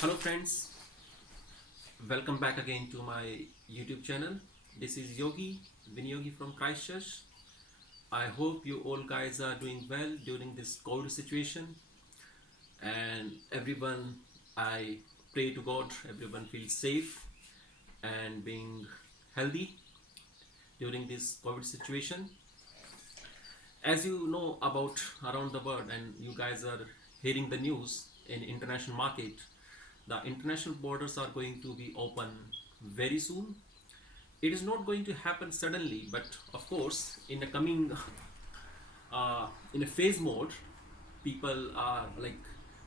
Hello friends, welcome back again to my YouTube channel. This is Yogi Vinyogi from Christchurch. I hope you all guys are doing well during this COVID situation, and everyone, I pray to God everyone feels safe and being healthy during this COVID situation. As you know about around the world, and you guys are hearing the news in international market, the international borders are going to be open very soon. It is not going to happen suddenly, but of course in a coming in a phase mode. People are like,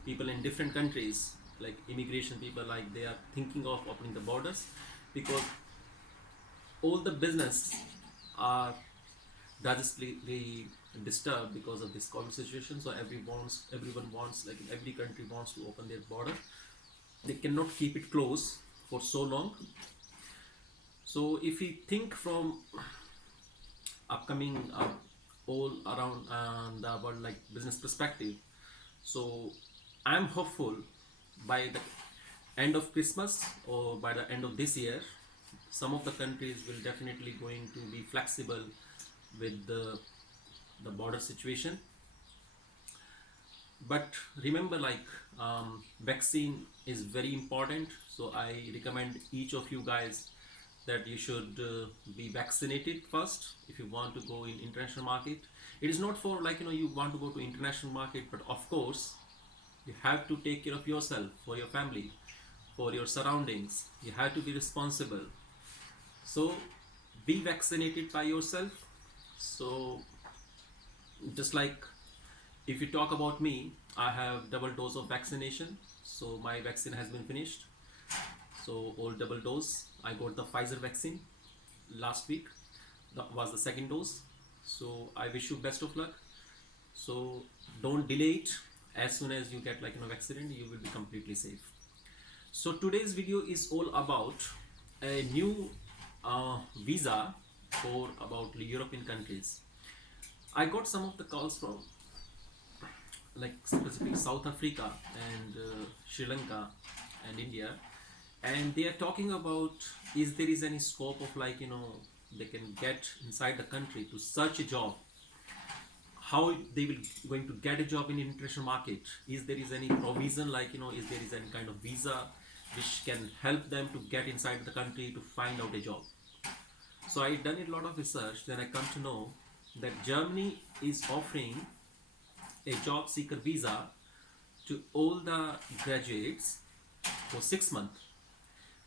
people in different countries, like immigration people, like they are thinking of opening the borders, because all the business are drastically disturbed because of this COVID situation. So everyone wants, like in every country wants to open their border. They cannot keep it closed for so long. So if we think from upcoming all around the world, like business perspective, so I'm hopeful by the end of Christmas or by the end of this year, some of the countries will definitely going to be flexible with the border situation. But remember, like, vaccine is very important, so I recommend each of you guys that you should be vaccinated first if you want to go in international market. It is not for, like, you want to go to international market, but of course you have to take care of yourself, for your family, for your surroundings. You have to be responsible. So be vaccinated by yourself. So just like, if you talk about me, I have double dose of vaccination, so my vaccine has been finished. So all double dose. I got the Pfizer vaccine last week. That was the second dose. So I wish you best of luck. So don't delay it. As soon as you get, like, vaccinated, you will be completely safe. So today's video is all about a new visa for about European countries. I got some of the calls from, like, specifically South Africa and Sri Lanka and India, and they are talking about, is there is any scope of, like, they can get inside the country to search a job, how they will going to get a job in international market, is there is any provision, like, is there is any kind of visa which can help them to get inside the country to find out a job. So I done a lot of research, then I come to know that Germany is offering a job seeker visa to all the graduates for 6 months,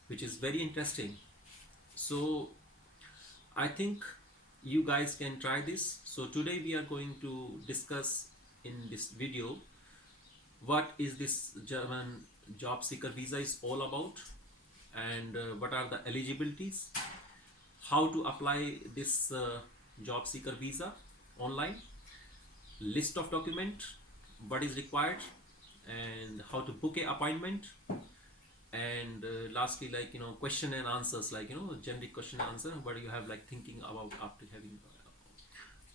which is very interesting. So I think you guys can try this. So today we are going to discuss in this video what is this German job seeker visa is all about, and what are the eligibilities, how to apply this job seeker visa online, list of document, what is required, and how to book a appointment, and lastly, like, question and answers, like, generic question and answer, what do you have, like, thinking about after having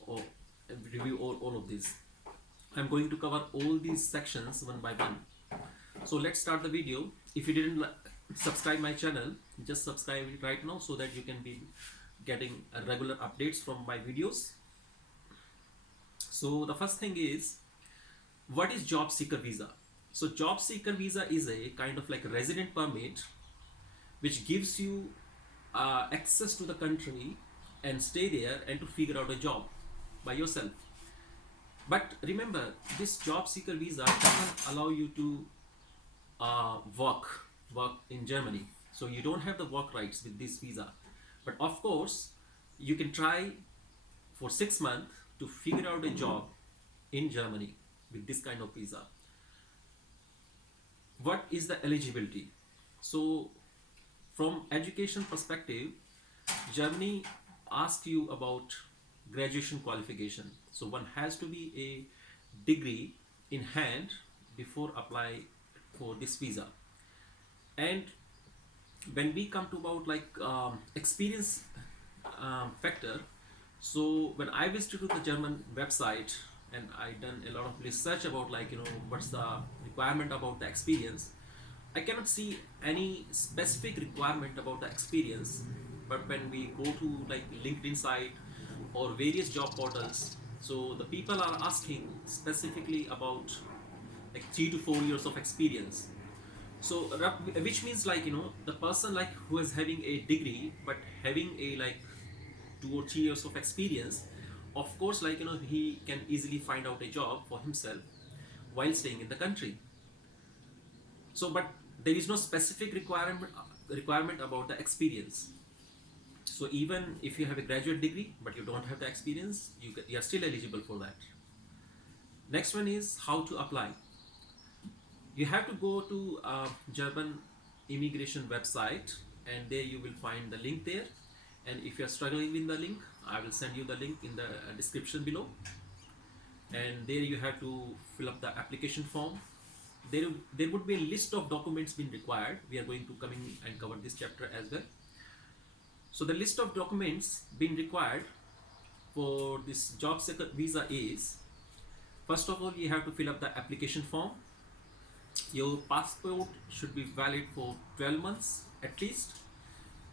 or review all of these. I'm going to cover all these sections one by one. So let's start the video. If you didn't subscribe my channel, just subscribe it right now so that you can be getting regular updates from my videos. So the first thing is, what is job seeker visa? So job seeker visa is a kind of like a resident permit which gives you access to the country and stay there and to figure out a job by yourself. But remember, this job seeker visa doesn't allow you to work in Germany. So you don't have the work rights with this visa. But of course, you can try for 6 months to figure out a job in Germany with this kind of visa. What is the eligibility? So from education perspective, Germany asks you about graduation qualification. So one has to be a degree in hand before apply for this visa. And when we come to about, like, experience factor, so when I visited to the German website and I done a lot of research about, like, what's the requirement about the experience. I cannot see any specific requirement about the experience, but when we go to like LinkedIn site or various job portals, so the people are asking specifically about like 3 to 4 years of experience. So which means like the person like who is having a degree but having a like 2 or 3 years of experience, of course like he can easily find out a job for himself while staying in the country. So but there is no specific requirement about the experience. So even if you have a graduate degree but you don't have the experience, you are still eligible for that. Next one is how to apply. You have to go to German immigration website, and there you will find the link there. And if you are struggling with the link, I will send you the link in the description below. And there you have to fill up the application form. There would be a list of documents being required. We are going to come in and cover this chapter as well. So the list of documents being required for this job seeker visa is, first of all, you have to fill up the application form. Your passport should be valid for 12 months at least.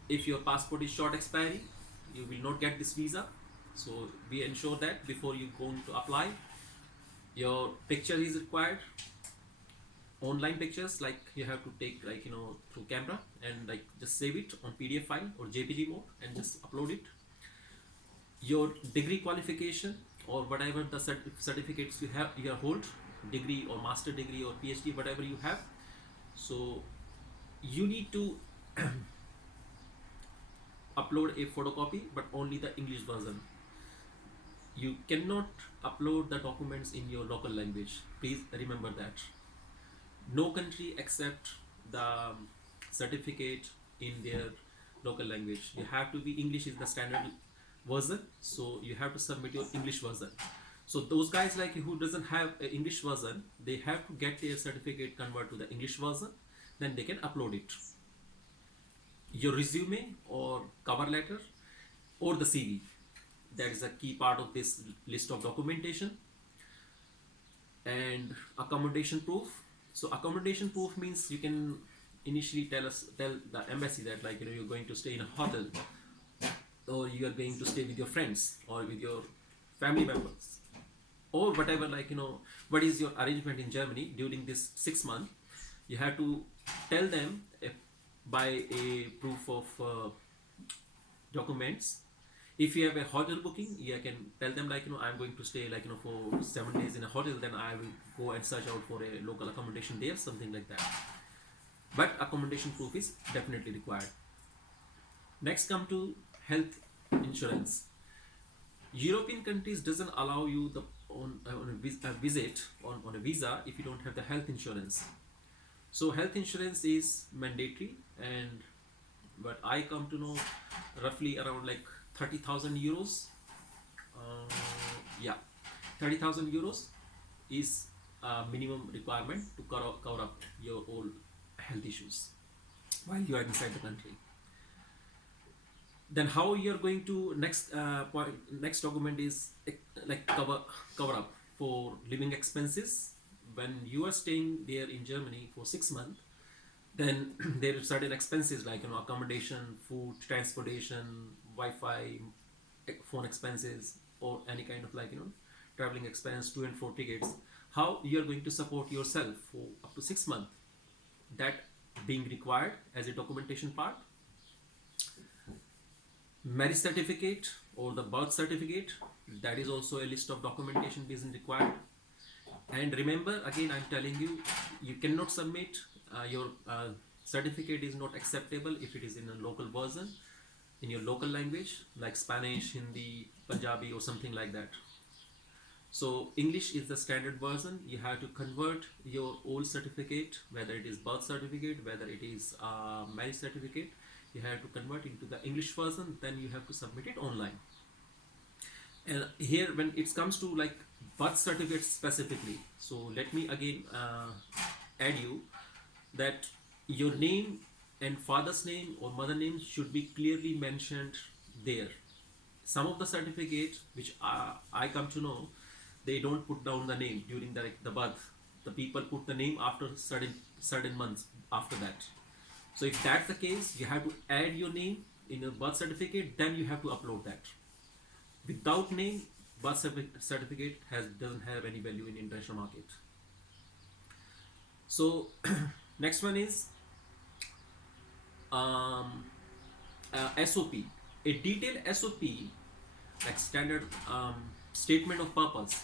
If your passport is short expiry, you will not get this visa. So we ensure that before you go to apply. Your picture is required, online pictures, like you have to take like through camera and like just save it on PDF file or JPG mode and just upload it. Your degree qualification or whatever the certificates you hold, degree or master degree or PhD, whatever you have. So you need to upload a photocopy, but only the English version. You cannot upload the documents in your local language. Please remember that. No country accept the certificate in their local language. You have to be, English is the standard version, so you have to submit your English version. So those guys like who doesn't have an English version, they have to get their certificate convert to the English version, then they can upload it. Your resume or cover letter or the CV, that is a key part of this list of documentation. And accommodation proof. So accommodation proof means you can initially tell the embassy that like you're going to stay in a hotel, or you are going to stay with your friends or with your family members, or whatever, like what is your arrangement in Germany during this 6 month. You have to tell them by a proof of documents. If you have a hotel booking, you can tell them like I'm going to stay like for 7 days in a hotel, then I will go and search out for a local accommodation there, something like that. But accommodation proof is definitely required. Next come to health insurance. European countries doesn't allow you the on a visit on a visa if you don't have the health insurance. So health insurance is mandatory, and but I come to know roughly around like 30,000 euros. Yeah, 30,000 euros is a minimum requirement to cover up your all health issues while you are inside the country. Then how you are going to next document is like cover up for living expenses. When you are staying there in Germany for 6 months, then there are certain expenses like accommodation, food, transportation, Wi-Fi, phone expenses, or any kind of like traveling expense, to and fro tickets. How you are going to support yourself for up to 6 months, that being required as a documentation part. Marriage certificate or the birth certificate, that is also a list of documentation being required. And remember, again I'm telling you, you cannot submit your certificate is not acceptable if it is in a local version, in your local language like Spanish, Hindi, Punjabi, or something like that. So English is the standard version. You have to convert your old certificate, whether it is birth certificate, whether it is marriage certificate, you have to convert into the English version, then you have to submit it online. And here when it comes to like birth certificate specifically, so let me again add you that your name and father's name or mother name should be clearly mentioned there. Some of the certificates which I come to know, they don't put down the name during the birth. the people put the name after certain months after that. So if that's the case, you have to add your name in your birth certificate, then you have to upload that. Without name, certificate doesn't have any value in international market. So next one is um, SOP. A detailed SOP, like standard statement of purpose.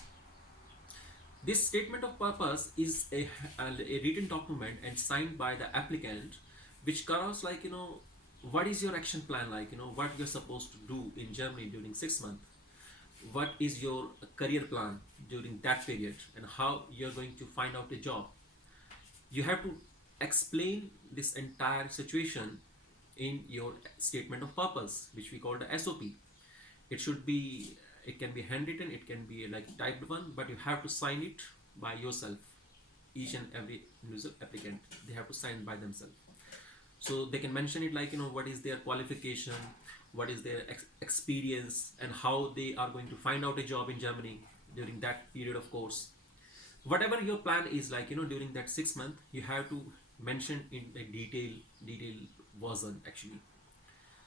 This statement of purpose is a written document and signed by the applicant, which covers like what is your action plan, like what you're supposed to do in Germany during 6 months, what is your career plan during that period, and how you're going to find out a job. You have to explain this entire situation in your statement of purpose, which we call the SOP. It should be, it can be handwritten, it can be like typed one, but you have to sign it by yourself. Each and every user applicant, they have to sign by themselves. So they can mention it like what is their qualification, what is their experience, and how they are going to find out a job in Germany during that period of course. Whatever your plan is, like during that 6 month, you have to mention in a detail version actually.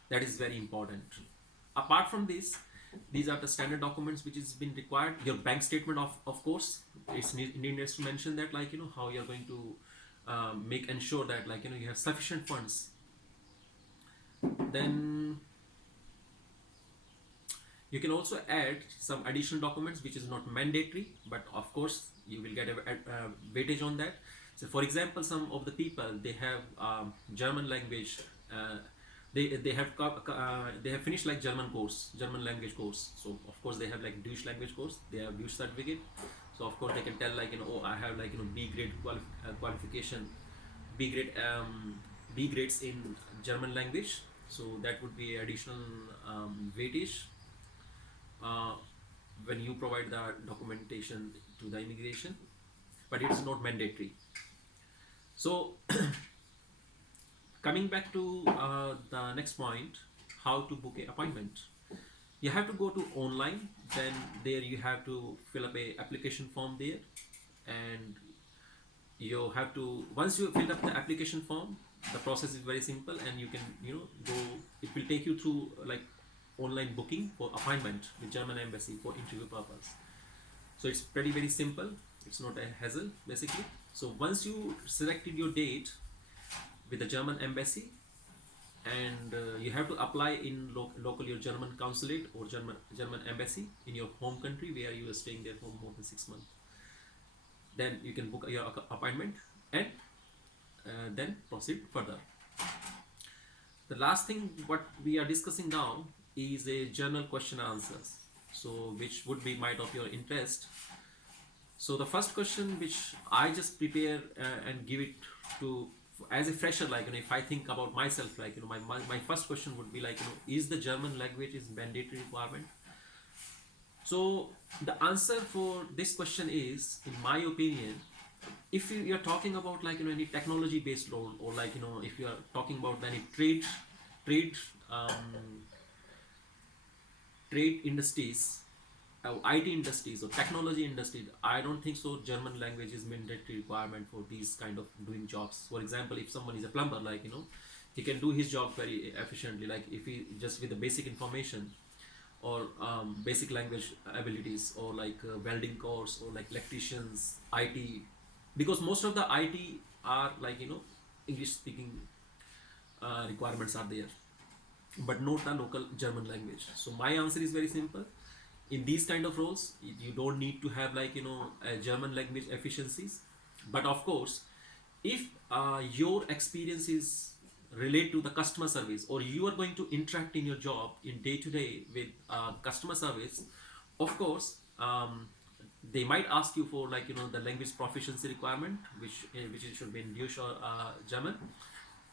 That is very important. Apart from this, these are the standard documents which has been required. Your bank statement, of course, it's needed to mention that like how you're going to make ensure that like you have sufficient funds. Then you can also add some additional documents which is not mandatory, but of course you will get a weightage on that. So for example, some of the people, they have German language, they have finished like German language course. So of course they have like Deutsch language course, they have Deutsch certificate. So of course they can tell like oh, I have like B grade qualification, B grade B grades in German language. So that would be additional weightage uh, when you provide the documentation to the immigration, but it's not mandatory. So coming back to the next point, how to book an appointment. You have to go to online, then there you have to fill up a application form there, and you have to, once you fill up the application form, the process is very simple, and you can go, it will take you through like online booking for appointment with German embassy for interview purpose. So it's pretty very simple, it's not a hassle basically. So once you selected your date with the German embassy, and you have to apply in local your German consulate or German embassy in your home country where you are staying there for more than 6 months. Then you can book your appointment and then proceed further. The last thing what we are discussing now is a general question answers, so which would be might of your interest. So the first question which I just prepare and give it to as a fresher, like if I think about myself, like my first question would be like is the German language is mandatory requirement? So the answer for this question is, in my opinion, if you're talking about like any technology based role, or like if you are talking about any trade um, trade industries, IT industries or technology industries, I don't think so German language is mandatory requirement for these kind of doing jobs. For example, if someone is a plumber, like he can do his job very efficiently, like if he just with the basic information, or basic language abilities, or like welding course, or like electricians, IT, because most of the IT are like English speaking requirements are there, but not the local German language. So my answer is very simple. In these kind of roles, you don't need to have like German language efficiencies. But of course, if your experience is relate to the customer service, or you are going to interact in your job in day to day with customer service, of course they might ask you for like the language proficiency requirement, which it should be in Deutsch or German.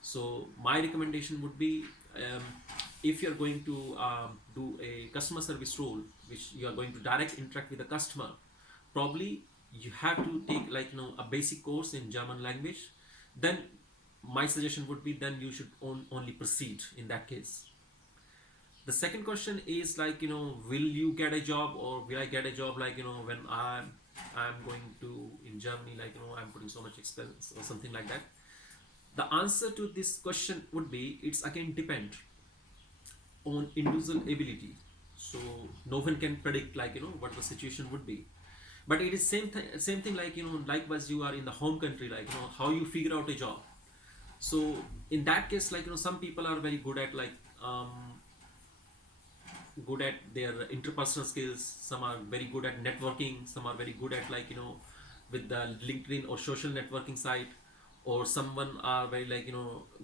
So my recommendation would be, if you're going to do a customer service role, which you are going to direct interact with the customer, probably you have to take like a basic course in German language. Then my suggestion would be, then you should only proceed in that case. The second question is like will you get a job, or will I get a job like when I'm going to in Germany, like I'm putting so much expense or something like that. The answer to this question would be, it's again depend on individual ability. So no one can predict what the situation would be. But it is same thing, like likewise you are in the home country, how you figure out a job. So in that case, some people are very good at good at their interpersonal skills, some are very good at networking, some are very good at with the LinkedIn or social networking site, or someone are very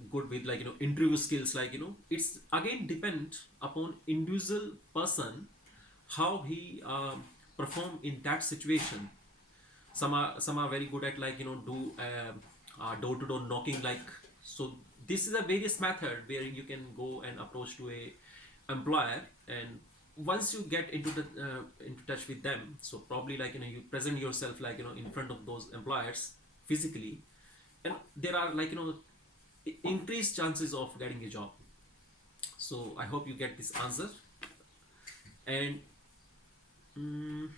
good with interview skills, it's again depend upon individual person, how he perform in that situation. Some are very good at do door to door knocking, so this is a various method where you can go and approach to a employer. And once you get into touch with them, so probably you present yourself in front of those employers physically, and there are increased chances of getting a job. So I hope you get this answer. And mm,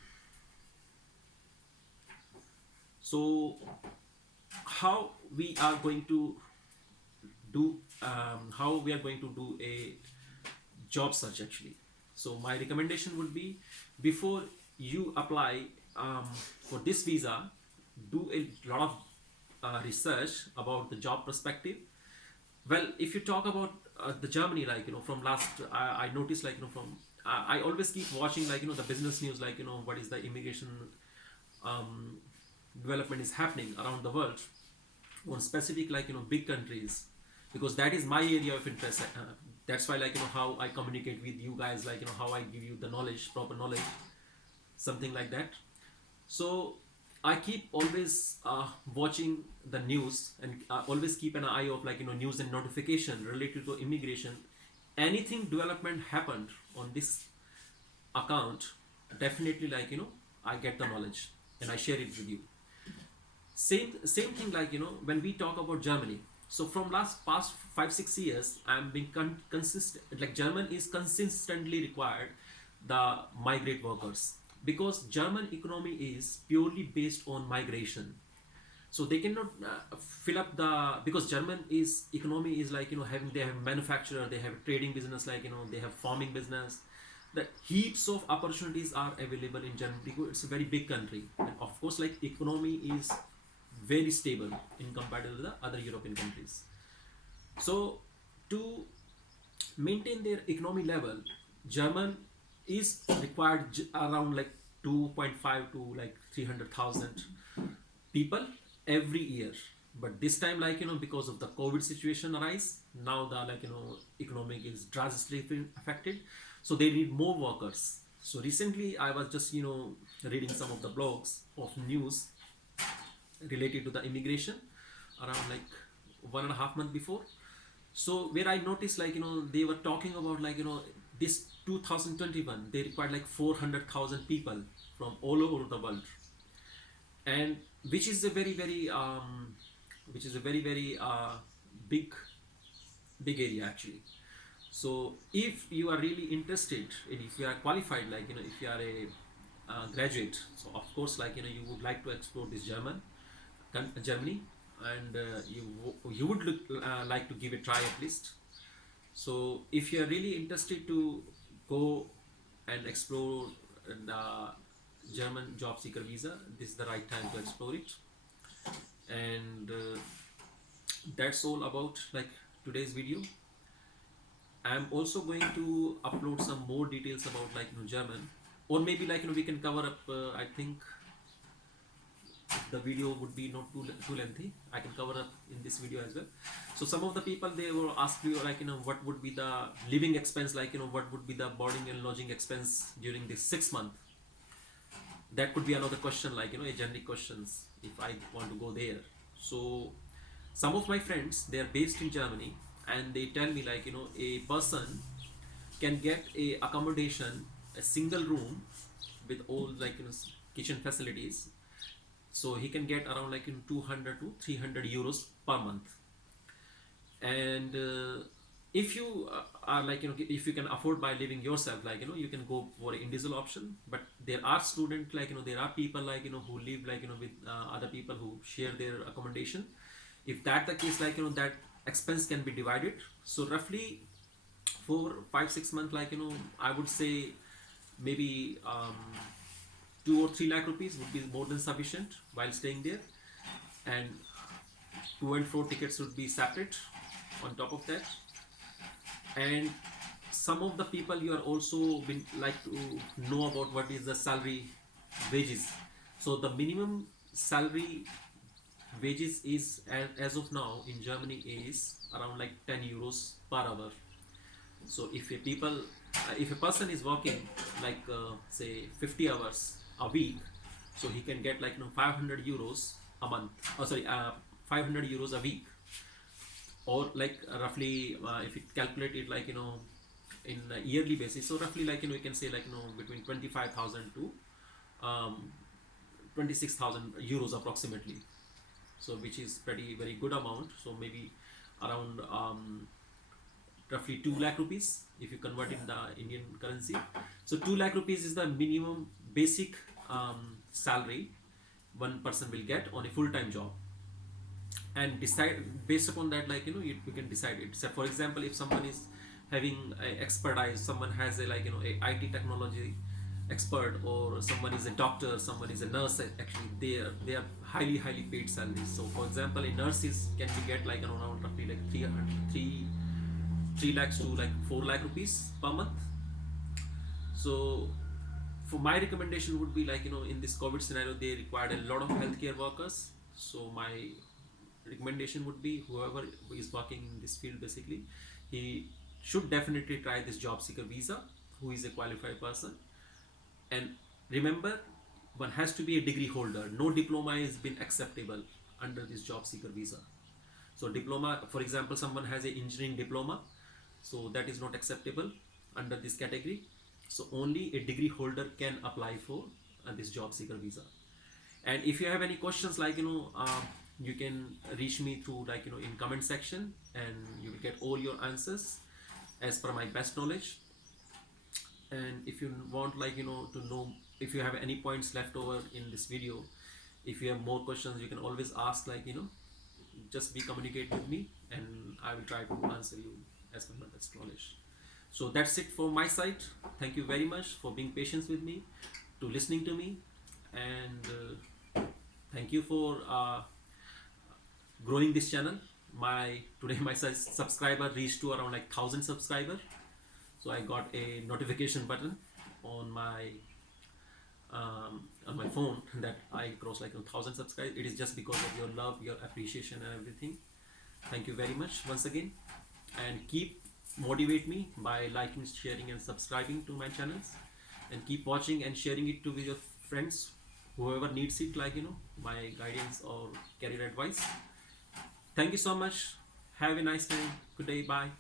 so how we are going to how we are going to do a job search actually. So my recommendation would be, before you apply for this visa, do a lot of research about the job perspective. Well, if you talk about the Germany, from last I noticed from I always keep watching the business news, what is the immigration um, development is happening around the world on specific big countries, because that is my area of interest. That's why how I communicate with you guys, how I give you the knowledge, proper knowledge, something like that. So I keep always watching the news, and always keep an eye of news and notification related to immigration. Anything development happened on this account, definitely I get the knowledge and I share it with you. Same thing, when we talk about Germany. So from past 5-6 years, I'm being consistent, German is consistently required the migrate workers, because German economy is purely based on migration. So they cannot fill up the, because German is economy is having, they have manufacturer, they have trading business, they have farming business. The heaps of opportunities are available in Germany because it's a very big country, and of course economy is very stable in compared to the other European countries. So to maintain their economy level, German is required around 2.5 to 300,000 people every year. But this time, because of the COVID situation arise, now the economic is drastically affected, so they need more workers. So recently I was just reading some of the blogs of news related to the immigration around 1.5 months before. So where I noticed they were talking about this 2021 they required 400,000 people from all over the world, and which is a very big area actually. So if you are really interested, and if you are qualified, if you are a graduate, so of course you would like to explore this Germany, and you would like to give a try at least. So if you are really interested to go and explore the German job seeker visa, this is the right time to explore it. And that's all about today's video. I'm also going to upload some more details about German, or maybe we can cover up. I think the video would be not too lengthy. I can cover up in this video as well. So some of the people, they will ask you what would be the living expense, what would be the boarding and lodging expense during this 6 month. That could be another question, a generic questions if I want to go there. So some of my friends, they are based in Germany, and they tell me a person can get a accommodation, a single room with all kitchen facilities. So he can get around 200 to 300 euros per month. And if you are like, if you can afford by living yourself, like, you can go for an individual option. But there are students, like, there are people, like, who live, like, with other people who share their accommodation. If that the case, like, that expense can be divided. So roughly for 5 6 months, like, I would say maybe 2 or 3 lakh rupees would be more than sufficient while staying there. And to and fro tickets would be separate on top of that. And some of the people, you are also been like to know about what is the salary wages. So the minimum salary wages is, as of now in Germany, is around like 10 euros per hour. So if a person is working like say 50 hours a week, so he can get like 500 euros a month, oh sorry, 500 euros a week. Or like roughly, if you calculate it like, in a yearly basis, so roughly like, you can say like, between 25,000 to 26,000 euros approximately. So which is pretty very good amount. So maybe around roughly 2 lakh rupees if you convert in the Indian currency. So 2 lakh rupees is the minimum basic salary one person will get on a full-time job. And decide based upon that, like, you can decide it. So for example, if someone is having a expertise, someone has a like, a IT technology expert, or someone is a doctor, someone is a nurse, actually they are highly paid salaries. So for example, a nurse is can be get like around roughly like 3 lakhs to like 4 lakh rupees per month. So for my recommendation would be like, in this COVID scenario, they required a lot of healthcare workers. So my recommendation would be, whoever is working in this field, basically, he should definitely try this job seeker visa, who is a qualified person. And remember, one has to be a degree holder. No diploma has been acceptable under this job seeker visa. So diploma, for example, someone has an engineering diploma, so that is not acceptable under this category. So only a degree holder can apply for this job seeker visa. And if you have any questions, like, you can reach me through like, in comment section, and you will get all your answers as per my best knowledge. And if you want, like, to know, if you have any points left over in this video, if you have more questions, you can always ask, like, just be communicate with me, and I will try to answer you as per my best knowledge. So that's it from my side. Thank you very much for being patient with me, to listening to me. And thank you for growing this channel. Today my subscriber reached to around like 1,000 subscriber. So I got a notification button on my phone that I crossed like 1,000 subscribers. It is just because of your love, your appreciation, and everything. Thank you very much once again, and keep motivate me by liking, sharing, and subscribing to my channels, and keep watching and sharing it to with your friends, whoever needs it, like, my guidance or career advice. Thank you so much. Have a nice time. Good day. Bye.